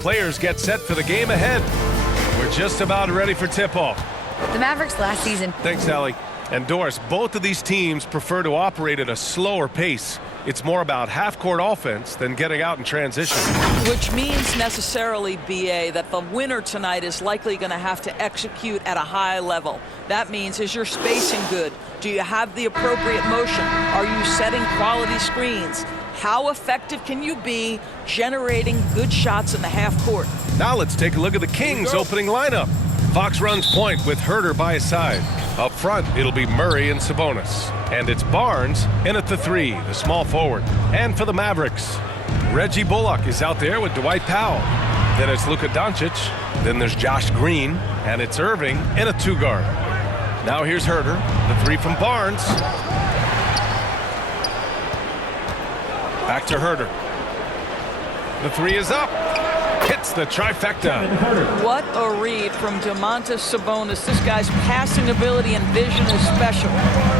Players get set for the game ahead. We're just about ready for tip-off. The Mavericks last season. Thanks, Allie. And Doris, both of these teams prefer to operate at a slower pace. It's more about half-court offense than getting out in transition. Which means necessarily, BA, that the winner tonight is likely going to have to execute at a high level. That means, is your spacing good? Do you have the appropriate motion? Are you setting quality screens? How effective can you be generating good shots in the half court? Now let's take a look at the Kings' opening lineup. Fox runs point with Herter by his side. Up front, it'll be Murray and Sabonis. And it's Barnes in at the 3, the small forward. And for the Mavericks, Reggie Bullock is out there with Dwight Powell. Then it's Luka Doncic. Then there's Josh Green. And it's Irving in a 2-guard. Now here's Herter, the 3 from Barnes. Back to Herter. The 3 is up. Hits the trifecta. What a read from Domantas Sabonis. This guy's passing ability and vision is special.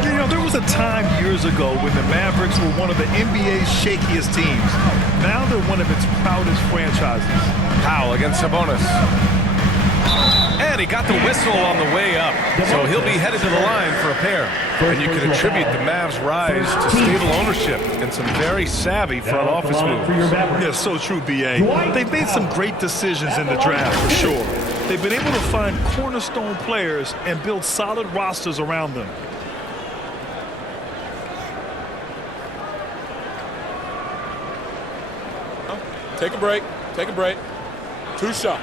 You know, there was a time years ago when the Mavericks were one of the NBA's shakiest teams. Now they're one of its proudest franchises. Powell against Sabonis. And he got the whistle on the way up. So he'll be headed to the line for a pair. And you can attribute the Mavs' rise to stable ownership and some very savvy front office moves. Yeah, so true, B.A. They've made some great decisions in the draft, for sure. They've been able to find cornerstone players and build solid rosters around them. Take a break. Take a break. 2 shots.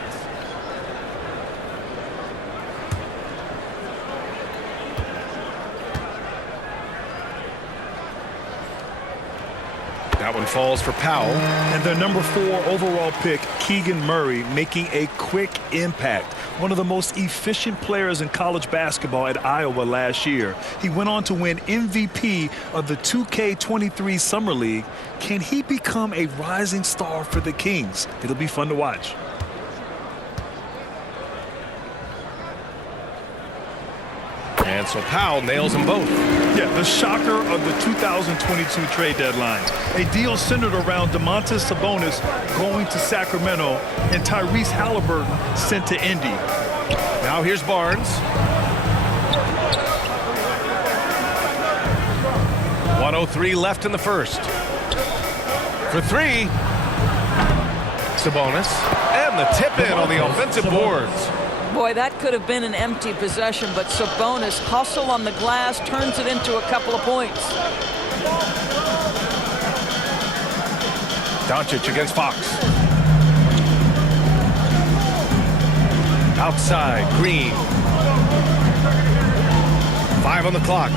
That one falls for Powell. And their number 4 overall pick, Keegan Murray, making a quick impact. One of the most efficient players in college basketball at Iowa last year. He went on to win MVP of the 2K23 Summer League. Can he become a rising star for the Kings? It'll be fun to watch. And so Powell nails them both. Yeah, the shocker of the 2022 trade deadline. A deal centered around Domantas Sabonis going to Sacramento and Tyrese Halliburton sent to Indy. Now here's Barnes. 1:03 left in the first. For 3. Sabonis. And the tip in on the offensive boards. Boy, that could have been an empty possession, but Sabonis, hustle on the glass, turns it into a couple of points. Doncic against Fox. Outside, Green. 5 on the clock.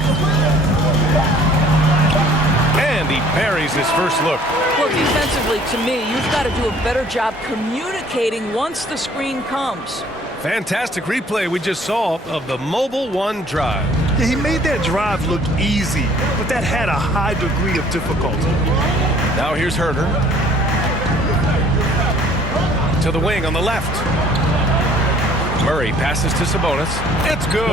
And he buries his first look. Well, defensively, to me, you've got to do a better job communicating once the screen comes. Fantastic replay we just saw of the Mobile One drive. Yeah, he made that drive look easy, but that had a high degree of difficulty. Now here's Herter. To the wing on the left. Murray passes to Sabonis. It's good.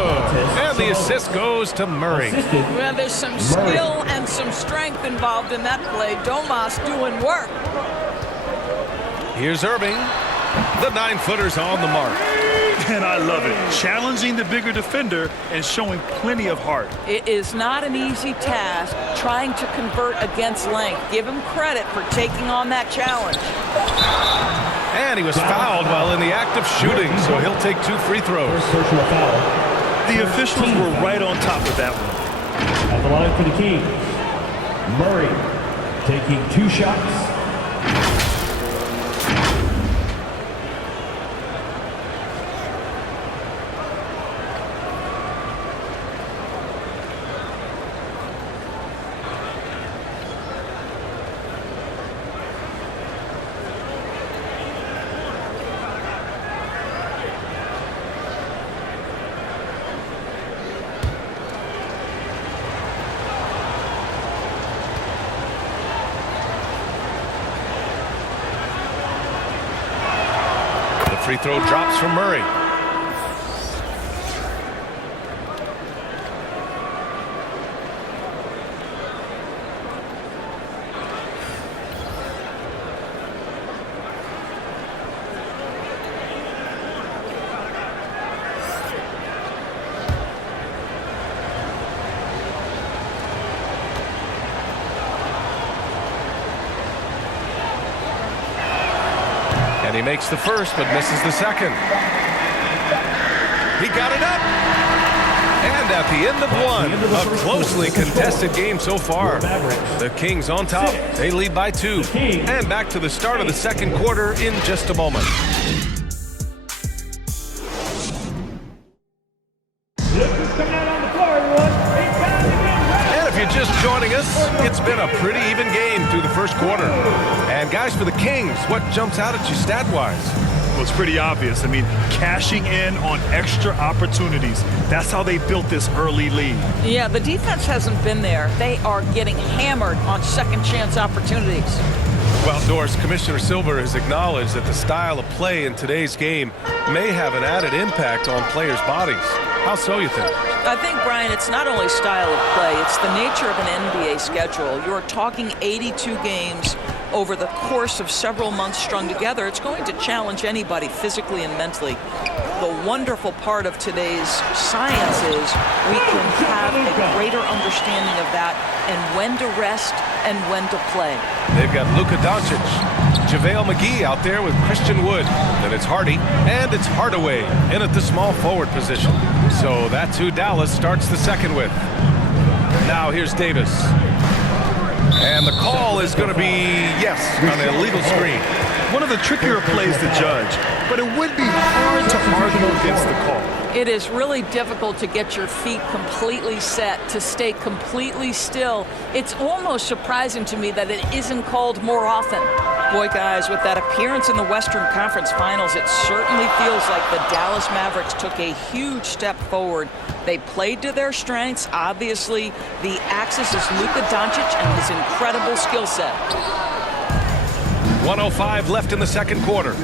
And the assist goes to Murray. Well, there's some skill and some strength involved in that play. Domas doing work. Here's Irving. The 9-footer's on the mark. And I love it. Challenging the bigger defender and showing plenty of heart. It is not an easy task trying to convert against length. Give him credit for taking on that challenge. And he was fouled while in the act of shooting, so he'll take 2 free throws. The officials were right on top of that one. At the line for the Kings, Murray taking 2 shots. Free throw drops from Murray. And he makes the first, but misses the second. He got it up. And at the end of one, a closely contested game so far. The Kings on top. They lead by 2. And back to the start of the second quarter in just a moment. And if you're just joining us, it's been a pretty even game through the first quarter. And guys, for the Kings, what jumps out at you stat-wise? Well, it's pretty obvious. I mean, cashing in on extra opportunities. That's how they built this early lead. Yeah, the defense hasn't been there. They are getting hammered on second chance opportunities. Well, Doris, Commissioner Silver has acknowledged that the style of play in today's game may have an added impact on players' bodies. How so, you think? I think, Brian, it's not only style of play, it's the nature of an NBA schedule. You're talking 82 games over the course of several months strung together. It's going to challenge anybody physically and mentally. The wonderful part of today's science is we can have a greater understanding of that and when to rest and when to play. They've got Luka Doncic, JaVale McGee out there with Christian Wood. Then it's Hardy, and it's Hardaway in at the small forward position. So that's who Dallas starts the second with. Now here's Davis. And the call is going to be, yes, an illegal screen. One of the trickier plays to judge, but it would be hard to argue against the call. It is really difficult to get your feet completely set, to stay completely still. It's almost surprising to me that it isn't called more often. Boy, guys, with that appearance in the Western Conference Finals, it certainly feels like the Dallas Mavericks took a huge step forward. They played to their strengths. Obviously, the axis is Luka Doncic and his incredible skill set. 1:05 left in the second quarter.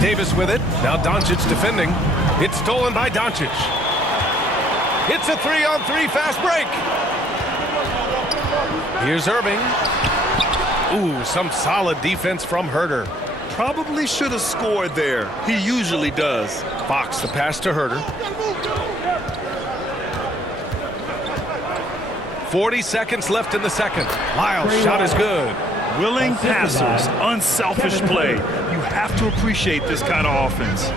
Davis with it. Now Doncic defending. It's stolen by Doncic. It's a 3-on-3 fast break. Here's Irving. Ooh, some solid defense from Herder. Probably should have scored there. He usually does. Fox the pass to Herder. 40 seconds left in the second. Lyles' shot is good. Willing passers, unselfish play. You have to appreciate this kind of offense.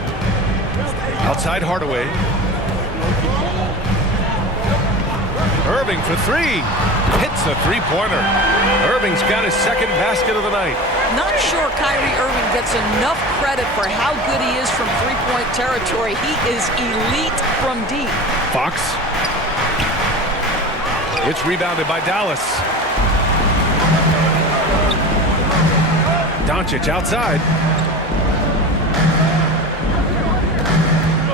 Outside Hardaway. Irving for 3. Hits a three-pointer. Irving's got his second basket of the night. Not sure Kyrie Irving gets enough credit for how good he is from three-point territory. He is elite from deep. Fox. It's rebounded by Dallas. Doncic outside.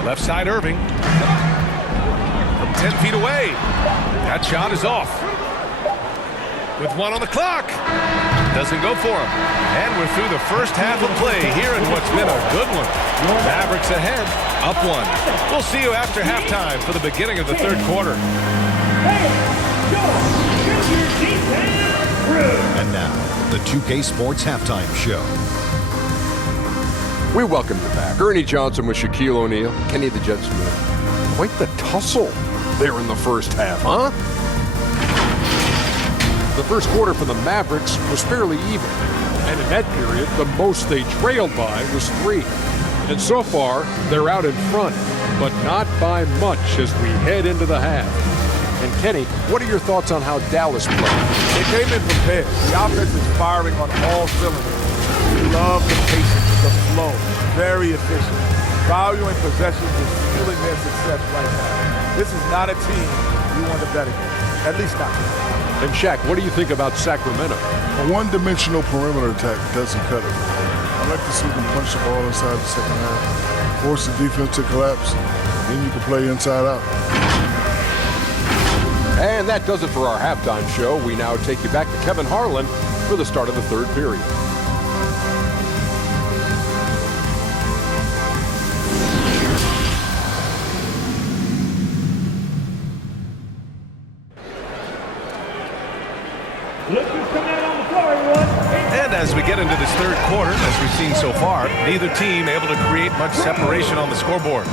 Left side Irving. From 10 feet away. That shot is off. With 1 on the clock. Doesn't go for him. And we're through the first half of play here in what's been a good one. Mavericks ahead, up 1. We'll see you after halftime for the beginning of the third quarter. And now, the 2K Sports Halftime Show. We welcome you back. Ernie Johnson with Shaquille O'Neal, Kenny the Jet Smith. Quite the tussle there in the first half, huh? The first quarter for the Mavericks was fairly even. And in that period, the most they trailed by was 3. And so far, they're out in front, but not by much as we head into the half. And Kenny, what are your thoughts on how Dallas played? They came in prepared. The offense is firing on all cylinders. We love the patience, the flow, very efficient. Valuing possessions is fueling their success right now. This is not a team we want to bet against, at least not. And Shaq, what do you think about Sacramento? A one-dimensional perimeter attack doesn't cut it. I like to see them punch the ball inside the second half, force the defense to collapse, then you can play inside out. And that does it for our halftime show. We now take you back to Kevin Harlan for the start of the third period. And as we get into this third quarter, as we've seen so far, neither team able to create much separation on the scoreboard.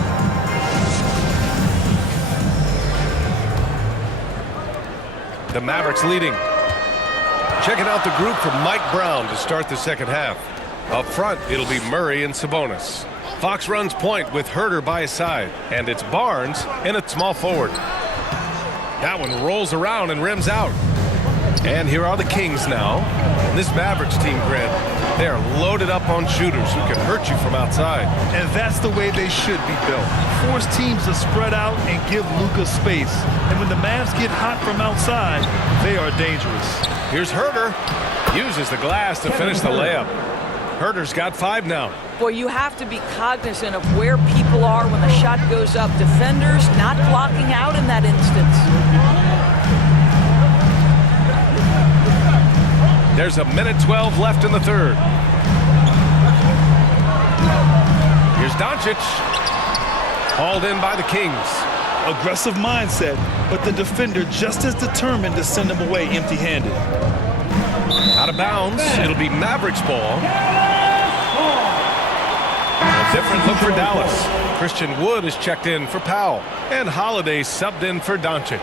The Mavericks leading. Checking out the group from Mike Brown to start the second half. Up front, it'll be Murray and Sabonis. Fox runs point with Herter by his side. And it's Barnes in at small forward. That one rolls around and rims out. And here are the Kings now. And this Mavericks team, Grant, they are loaded up on shooters who can hurt you from outside. And that's the way they should be built. Force teams to spread out and give Luka space. And when the Mavs get hot from outside, they are dangerous. Here's Herter. Uses the glass to finish the layup. Herter's got 5 now. Boy, you have to be cognizant of where people are when the shot goes up. Defenders not blocking out in that instance. There's a minute 12 left in the third. Here's Doncic. Hauled in by the Kings. Aggressive mindset, but the defender just as determined to send him away empty-handed. Out of bounds. It'll be Mavericks ball. A different look for Dallas. Christian Wood is checked in for Powell. And Holiday subbed in for Doncic.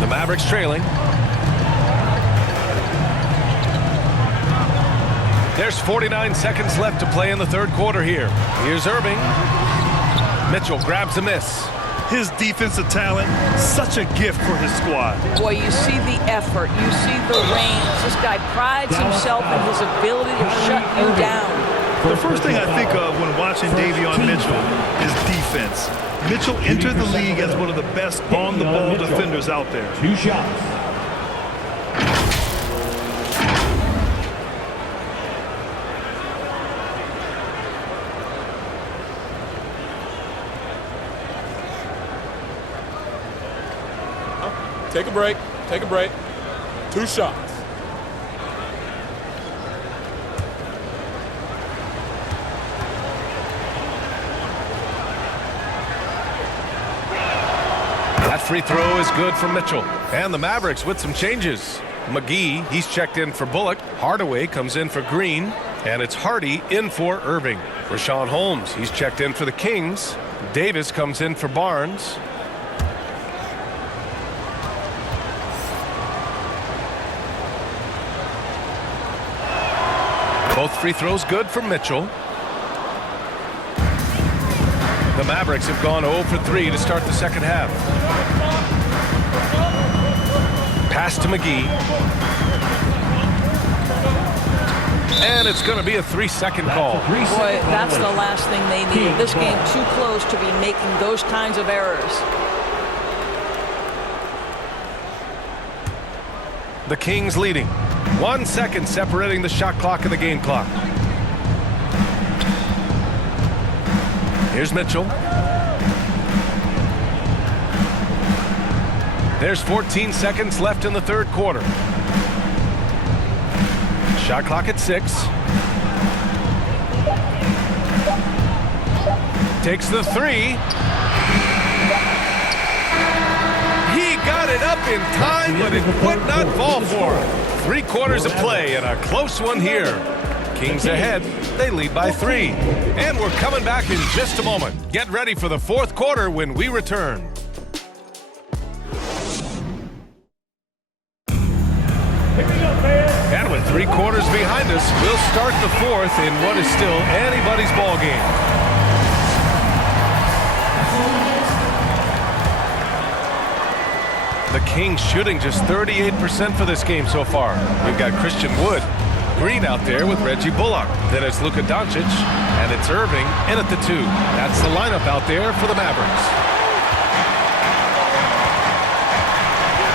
The Mavericks trailing. There's 49 seconds left to play in the third quarter here. Here's Irving. Mitchell grabs a miss. His defensive talent, such a gift for his squad. Boy, you see the effort. You see the range. This guy prides himself in his ability to shut you down. The first thing I think of when watching Davion Mitchell is defense. Mitchell entered the league as one of the best on-the-ball defenders out there. 2 shots. Take a break. Take a break. 2 shots. That free throw is good for Mitchell. And the Mavericks with some changes. McGee, he's checked in for Bullock. Hardaway comes in for Green. And it's Hardy in for Irving. Rashawn Holmes, he's checked in for the Kings. Davis comes in for Barnes. Both free throws good for Mitchell. The Mavericks have gone 0 for 3 to start the second half. Pass to McGee. And it's going to be a 3-second call. Boy, that's the last thing they need. This game too close to be making those kinds of errors. The Kings leading. 1 second separating the shot clock and the game clock. Here's Mitchell. There's 14 seconds left in the third quarter. Shot clock at 6. Takes the 3. He got it up in time, but it would not fall for him. 3 quarters of play and a close one here. Kings ahead. They lead by 3. And we're coming back in just a moment. Get ready for the fourth quarter when we return. And with 3 quarters behind us, we'll start the fourth in what is still anybody's ball game. The Kings shooting just 38% for this game so far. We've got Christian Wood. Green out there with Reggie Bullock. Then it's Luka Doncic, and it's Irving in at the 2. That's the lineup out there for the Mavericks.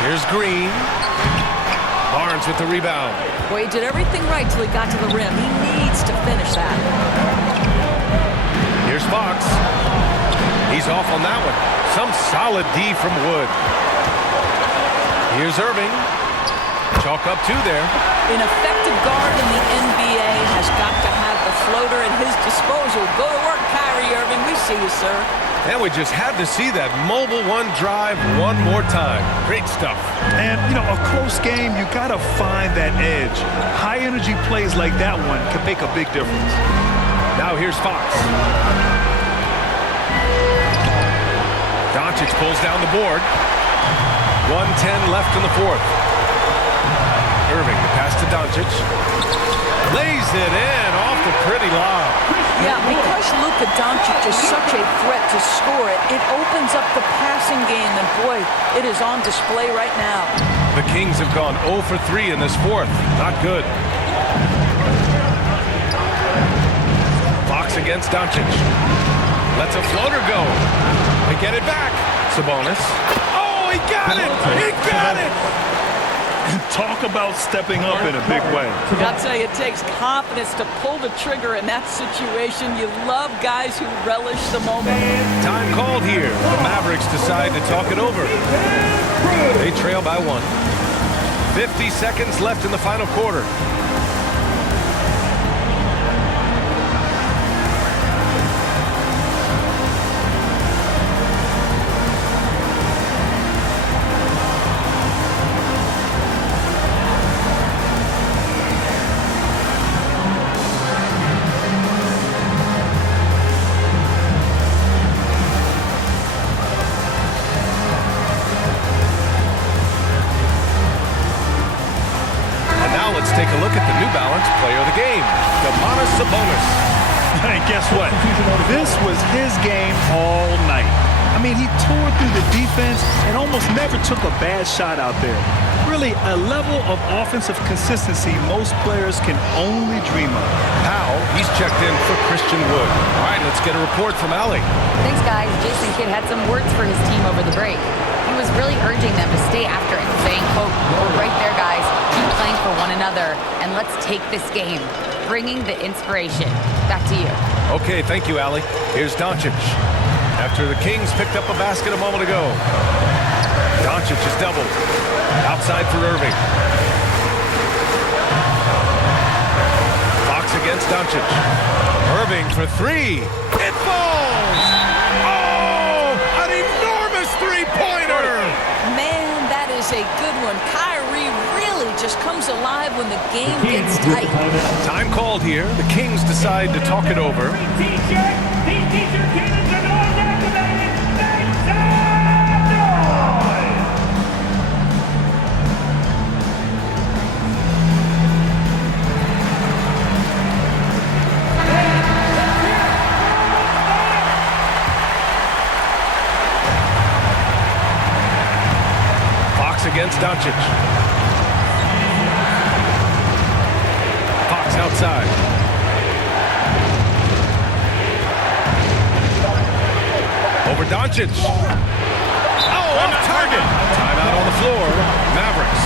Here's Green. Barnes with the rebound. Boy, he did everything right till he got to the rim. He needs to finish that. Here's Fox. He's off on that one. Some solid D from Wood. Here's Irving. Chalk up 2 there. An effective guard in the NBA has got to have the floater at his disposal. Go to work, Kyrie Irving. We see you, sir. And we just had to see that mobile one drive one more time. Great stuff. And, you know, a close game, you got to find that edge. High-energy plays like that one can make a big difference. Now here's Fox. Doncic Doncic pulls down the board. 1:10 left in the fourth. Irving, the pass to Doncic. Lays it in off the pretty lob. Yeah, because Luka Doncic is such a threat to score it, it opens up the passing game, and boy, it is on display right now. The Kings have gone 0 for 3 in this fourth. Not good. Fox against Doncic. Lets a floater go. They get it back. Sabonis. Oh, he got it! He got it! Talk about stepping up in a big way. I'll tell you, it takes confidence to pull the trigger in that situation. You love guys who relish the moment. Time called here. The Mavericks decide to talk it over. They trail by 1. 50 seconds left in the final quarter. Let's take a look at the New Balance player of the game, Sabonis. Hey, guess what? This was his game all night. I mean, he tore through the defense and almost never took a bad shot out there. Really, a level of offensive consistency most players can only dream of. Powell, he's checked in for Christian Wood. All right, let's get a report from Allie. Thanks, guys. Jason Kidd had some words for his team over the break. He was really urging them to stay after it, saying, quote, "We're right there, guys. Keep playing for one another, and let's take this game." Bringing the inspiration. Back to you. Okay, thank you, Allie. Here's Doncic. After the Kings picked up a basket a moment ago. Doncic is doubled. Outside for Irving. Fox against Doncic. Irving for 3. It falls! Oh, an enormous three-pointer! Man, that is a good one. Kyrie really just comes alive when the game gets tight. Time called here. The Kings decide to talk it over. Fox against Doncic. Fox outside. Over Doncic. Oh, off target. Timeout on the floor. Mavericks.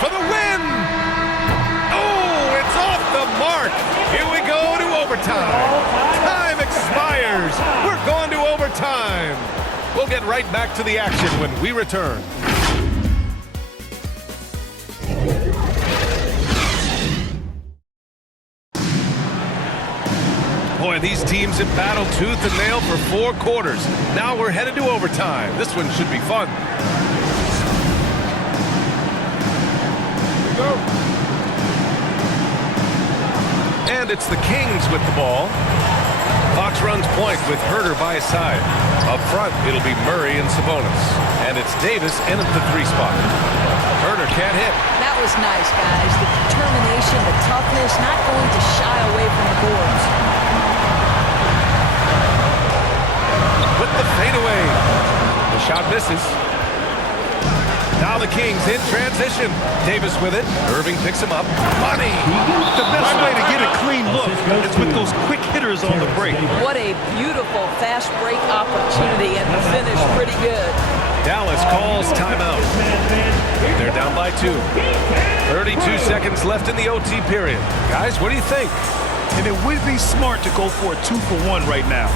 For the win! Oh, it's off the mark. Here we go to overtime. Time expires. We're going to overtime. We'll get right back to the action when we return. Boy, these teams have battled tooth and nail for 4 quarters. Now we're headed to overtime. This one should be fun. And it's the Kings with the ball. Fox runs point with Herter by his side. Up front, it'll be Murray and Sabonis. And it's Davis in at the 3 spot. Herter can't hit. That was nice, guys. The determination, the toughness, not going to shy away from the boards. With the fadeaway. The shot misses. Now the Kings in transition. Davis with it. Irving picks him up. Money! The best way to get a clean look is with those quick hitters on the break. What a beautiful fast break opportunity, and the finish pretty good. Dallas calls timeout. They're down by 2. 32 seconds left in the OT period. Guys, what do you think? and it would be smart to go for a 2-for-1 right now.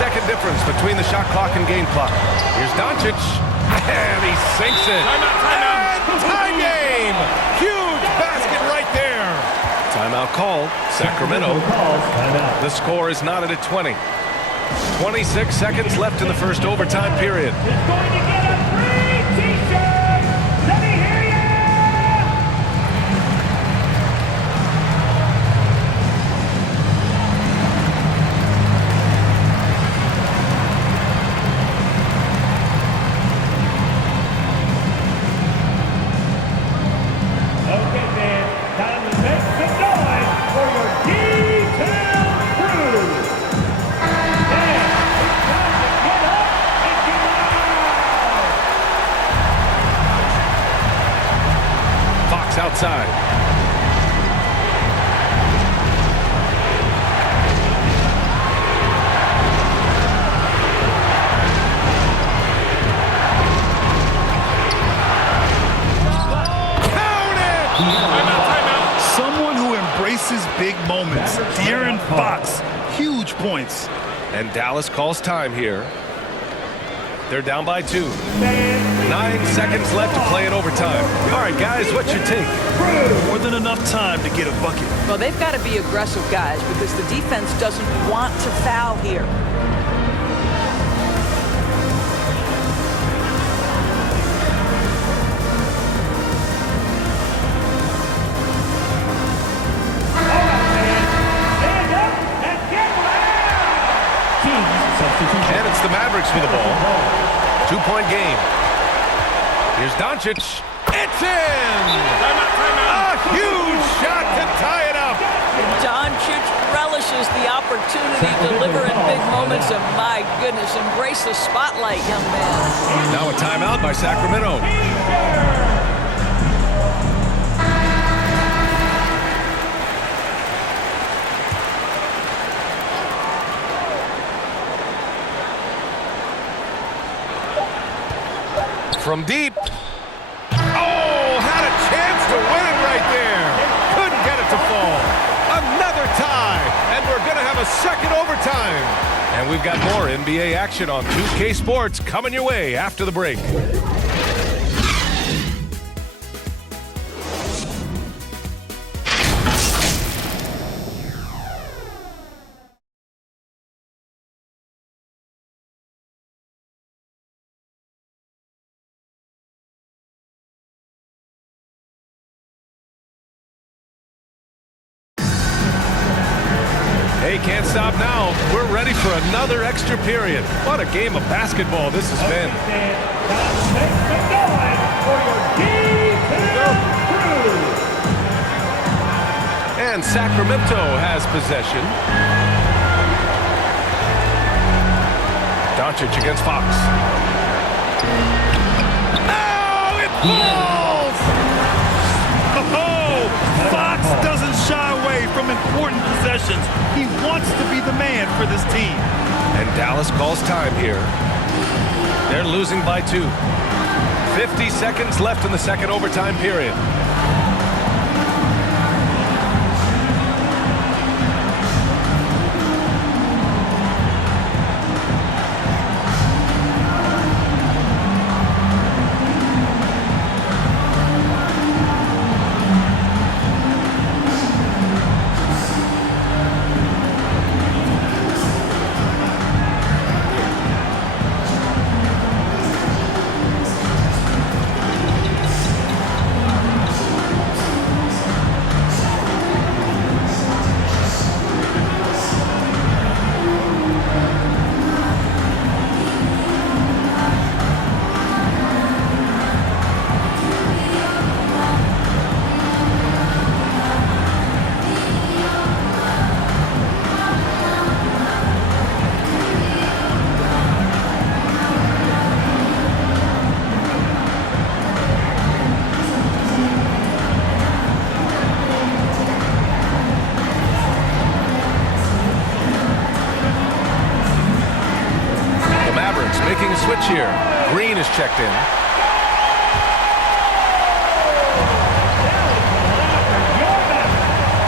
Second difference between the shot clock and game clock. Here's Doncic, and he sinks it. Timeout. And tie game! Huge basket right there. Timeout called. Sacramento. The score is knotted at 20. 26 seconds left in the first overtime period. Is going to get a free t-shirt. Let me hear ya! Okay, man, time to make some noise for your detail crew. Man, it's time to get up and get out. Fox outside. Someone who embraces big moments. De'Aaron Fox, huge points. And Dallas calls time here. They're down by 2. 9 seconds left to play in overtime. All right, guys, what's your take? More than enough time to get a bucket. Well, they've got to be aggressive, guys, because the defense doesn't want to foul here. Stand up and get loud. Kings substitution. And it's the Mavericks with the ball. 2-point game. Here's Doncic. It's in! A huge shot to tie it up. Doncic relishes the opportunity to deliver in big moments, and my goodness, embrace the spotlight, young man. Now a timeout by Sacramento. From deep. Oh, had a chance to win it right there. Couldn't get it to fall. Another tie, and we're going to have a second overtime. And we've got more NBA action on 2K Sports coming your way after the break. Hey, can't stop now. We're ready for another extra period. What a game of basketball this has been. Time to make some noise for your detail crew. And Sacramento has possession. Doncic against Fox. Oh, it falls! Oh, Fox doesn't shy away from important possessions. He wants to be the man for this team. And Dallas calls time here. They're losing by 2. 50 seconds left in the second overtime period. switch here. Green is checked in.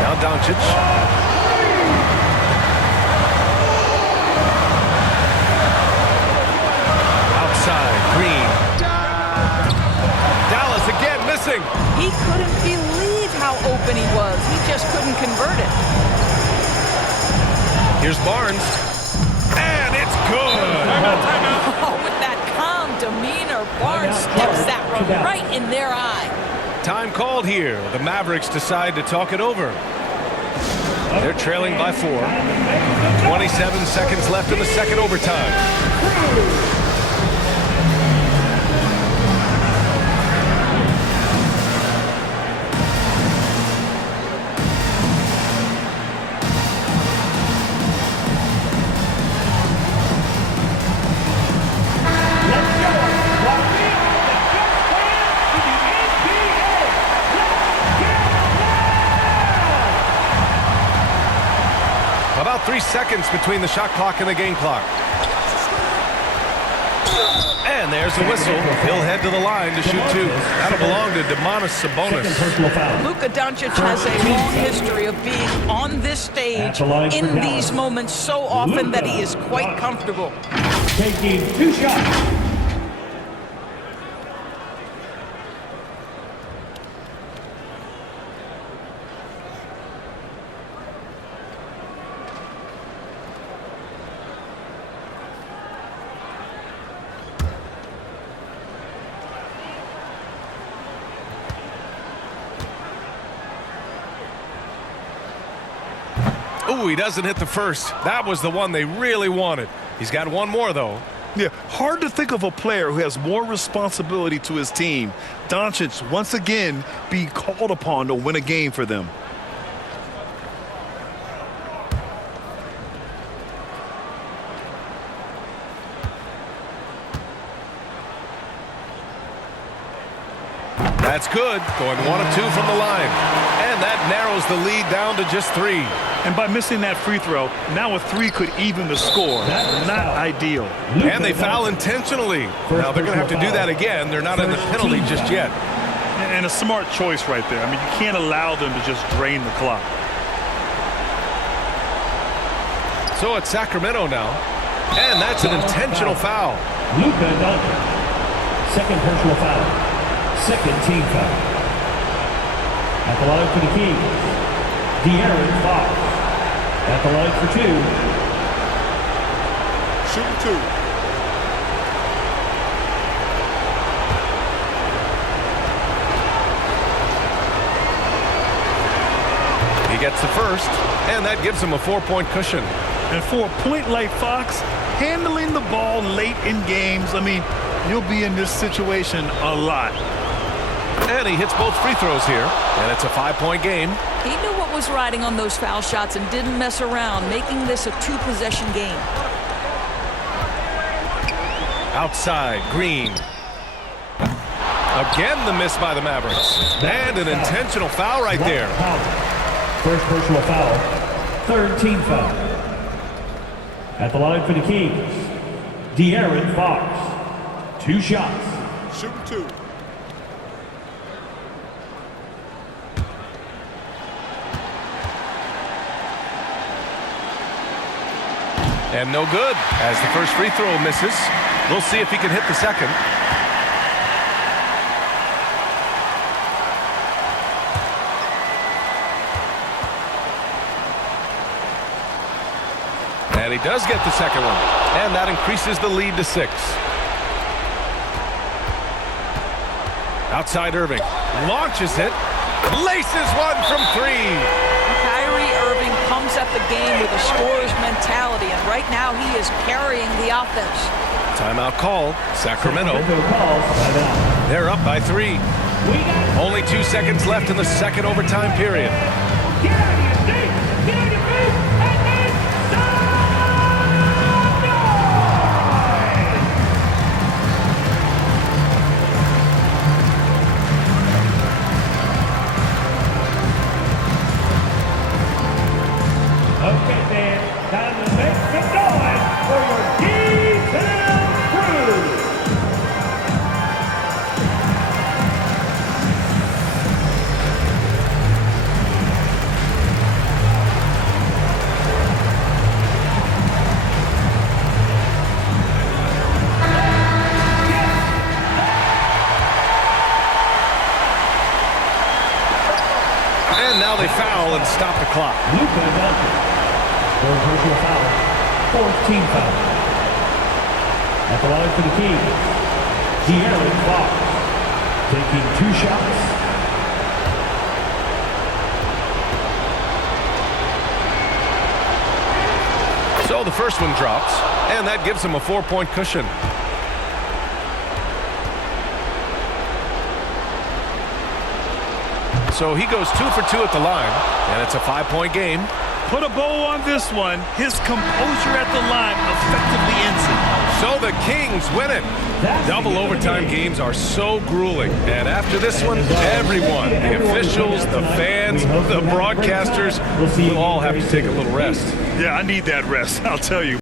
Now Doncic. Outside, Green. Dallas again missing. He couldn't believe how open he was. He just couldn't convert it. Here's Barnes. And it's good. Oh, with that calm demeanor, Barnes sticks that one right in their eye. Time called here. The Mavericks decide to talk it over. They're trailing by 4. 27 seconds left in the second overtime. About 3 seconds between the shot clock and the game clock. And there's the whistle. He'll head to the line to shoot 2. That'll belong to Sabonis. Luka Doncic has a long history of being on this stage in these moments so often that he is quite comfortable. Taking 2 shots. Ooh, he doesn't hit the first. That was the one they really wanted. He's got one more, though. Yeah, hard to think of a player who has more responsibility to his team. Doncic, once again, be called upon to win a game for them. That's good. Going 1 of 2 from the line. And that narrows the lead down to just 3. And by missing that free throw, now a 3 could even the score. Not ideal. And they foul intentionally. Now they're going to have to do that again. They're not in the penalty just yet. And a smart choice right there. I mean, you can't allow them to just drain the clock. So it's Sacramento now. And that's an intentional foul. Luka Doncic. Second personal foul. Second team foul. At the line for the Kings, De'Aaron Fox. At the line for 2. Shooting 2. He gets the first, and that gives him a 4-point cushion. And for a point like Fox, handling the ball late in games, I mean, you'll be in this situation a lot. And he hits both free throws here, and it's a 5-point game. He knew what was riding on those foul shots and didn't mess around, making this a 2-possession game. Outside, Green. Again, the miss by the Mavericks. And an intentional foul right there. First personal foul. Third team foul. At the line for the Kings, De'Aaron Fox. 2 shots. Shooting 2. And no good, as the first free throw misses. We'll see if he can hit the second. And he does get the second one. And that increases the lead to 6. Outside Irving. Launches it. Laces one from 3. Comes at the game with a scorer's mentality, and right now he is carrying the offense. Timeout called. Sacramento. They're up by 3. Only 2 seconds left in the second overtime period. Get out of your seat! Get on your feet! And then okay, man, time to make some noise for your D-Town crew. foul and stop the clock. Luka Doncic. Third personal foul. Fourth team foul. At the line for the Kings, De'Aaron Fox. Taking 2 shots. So the first one drops, and that gives him a 4-point cushion. So he goes 2 for 2 at the line, and it's a 5-point game. Put a bow on this one. His composure at the line effectively ends it. So the Kings win it. Double overtime games are so grueling. And after this one, everyone, the officials, the fans, the broadcasters, will all have to take a little rest. Yeah, I need that rest, I'll tell you.